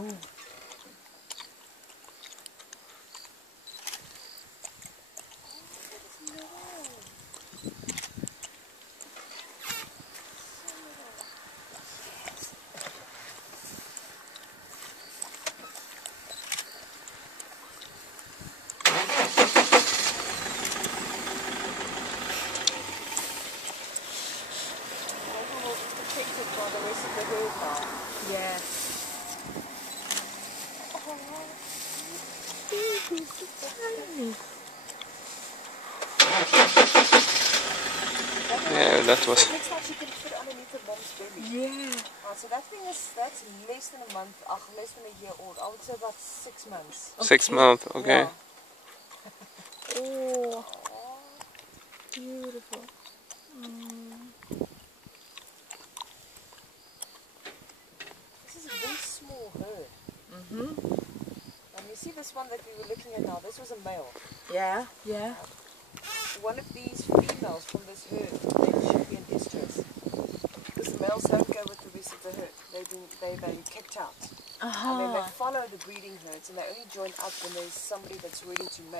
Oh. Protected by the rest of the herd now. Yeah. Baby's so tiny. Yeah, that was. It looks like she can fit underneath her mom's belly. Yeah. So that thing is, that's less than a month, less than a year old. I would say about 6 months. 6 months, okay. Yeah. Oh, beautiful. This is a very small herd. Mm-hmm. And you see this one that we were looking at now, this was a male. Yeah. Yeah. One of these females from this herd, they should be in distress. Because the males don't go with the rest of the herd. They've been kicked out. And then they follow the breeding herds and they only join up when there's somebody that's ready to mate.